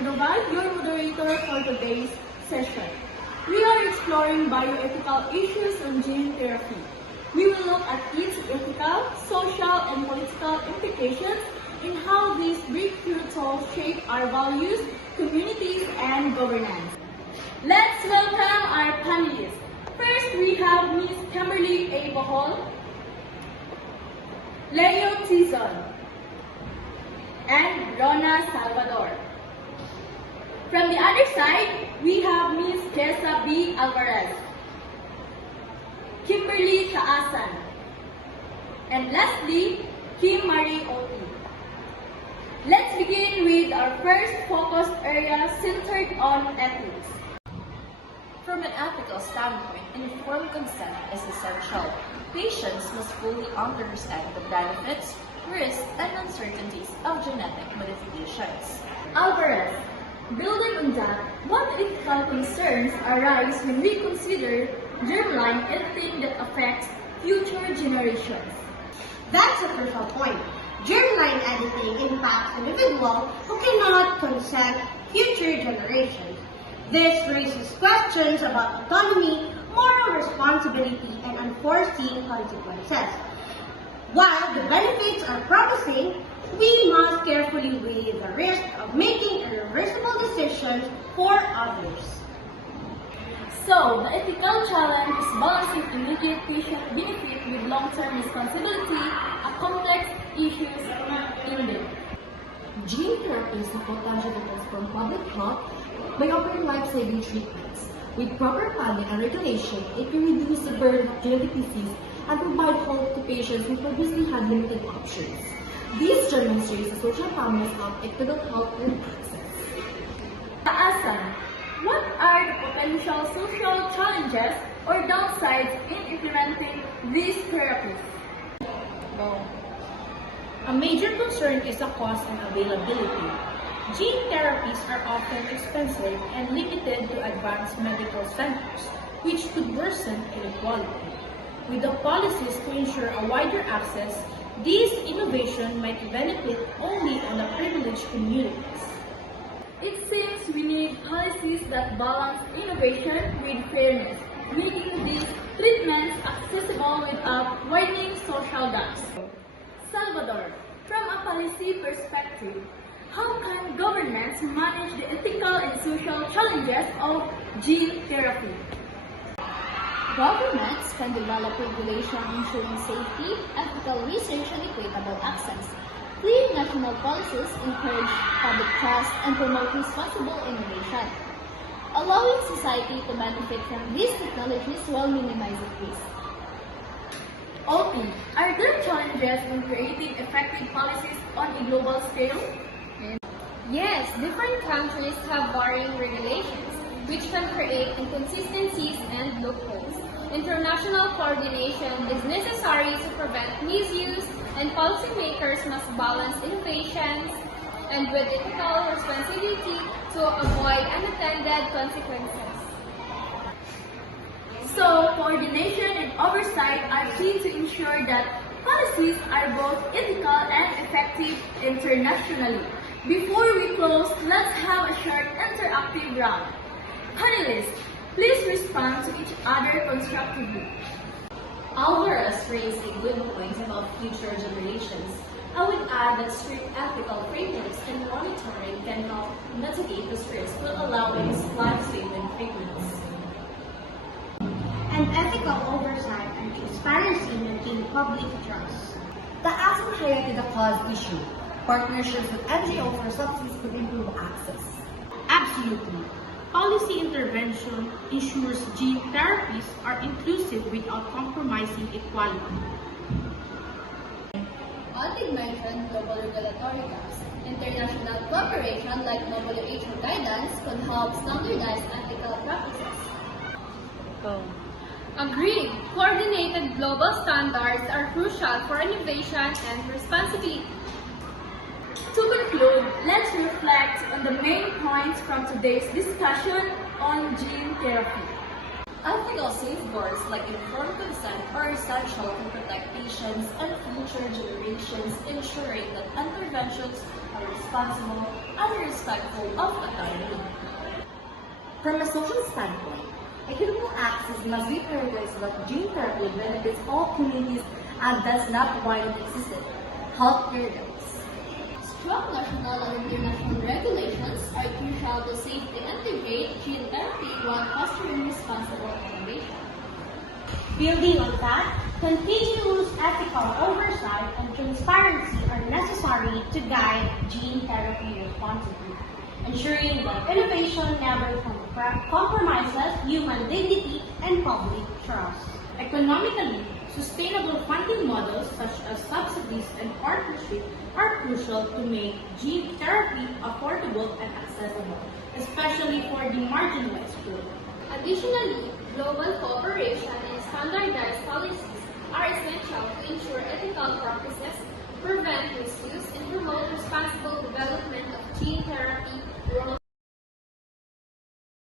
Cordovan, your moderator for today's session. We are exploring bioethical issues on gene therapy. We will look at its ethical, social, and political implications and how these breakthrough tools shape our values, communities, and governance. Let's welcome our panelists. First, we have Ms. Kimberly A. Bohol, Leo Tizon, and Rona Salvador. From the other side, we have Ms. Jessa B. Alvarez, Kimberly Taasan, and lastly, Kim Marie Oti. Let's begin with our first focused area centered on ethics. From an ethical standpoint, informed consent is essential. Patients must fully understand the benefits, risks, and uncertainties of genetic modifications. Alvarez, building on that, what ethical concerns arise when we consider germline editing that affects future generations? That's a crucial point. Germline editing impacts individuals who cannot consent future generations. This raises questions about autonomy, moral responsibility, and unforeseen consequences. While the benefits are promising, we must carefully weigh the risk of making irreversible decisions for others. So, the ethical challenge is balancing immediate patient benefit with long-term responsibility, a complex issue indeed. Gene therapy is the potential to transform public health by offering life-saving treatments. With proper funding and regulation, it can reduce the burden of genetic disease and provide hope to patients who previously had limited options. This demonstrates the social promise of equitable health and access. Taasan, what are the potential social challenges or downsides in implementing these therapies? A major concern is the cost and availability. Gene therapies are often expensive and limited to advanced medical centers, which could worsen inequality. With the policies to ensure a wider access, these innovations might benefit only on the privileged communities. It seems we need policies that balance innovation with fairness, making these treatments accessible without widening social gaps. Salvador, from a policy perspective, how can governments manage the ethical and social challenges of gene therapy? Governments can develop regulation ensuring safety, ethical research, and equitable access. Clear national policies encourage public trust and promote responsible innovation, allowing society to benefit from these technologies while minimizing risk. OP, are there challenges in creating effective policies on a global scale? Yes, different countries have varying regulations, which can create inconsistencies and loopholes. International coordination is necessary to prevent misuse, and policymakers must balance innovations and with ethical responsibility to avoid unintended consequences. So, coordination and oversight are key to ensure that policies are both ethical and effective internationally. Before we close, let's have a short interactive round. Panelists, please respond to each other constructively. Alvarez raised a good point about future generations. I would add that strict ethical frameworks and monitoring can help mitigate this risk while allowing life-saving treatments. And ethical oversight and transparency maintain public trust. The ASEAN highlighted the cost issue. Partnerships with NGOs for subsidies could improve access. Absolutely. Policy intervention ensures gene therapies are inclusive without compromising equality. Alvin mentioned global regulatory gaps. International cooperation like WHO guidance could help standardize ethical practices. Agreed, coordinated global standards are crucial for innovation and responsibility. To conclude, let's reflect on the main points from today's discussion on gene therapy. Ethical safeguards like informed consent are essential to protect patients and future generations, ensuring that interventions are responsible and respectful of autonomy. From a social standpoint, equitable access must be prioritized so that gene therapy benefits all communities and does not widen existing healthcare gaps. Strong national and international regulations are crucial to safely integrate gene therapy while fostering responsible innovation. Building on that, continuous ethical oversight and transparency are necessary to guide gene therapy responsibly, ensuring that innovation never compromises human dignity and public trust. Economically, sustainable funding models such as subsidies and partnerships are crucial to make gene therapy affordable and accessible, especially for the marginalized group. Additionally, global cooperation and standardized policies are essential to ensure ethical practices, prevent misuse,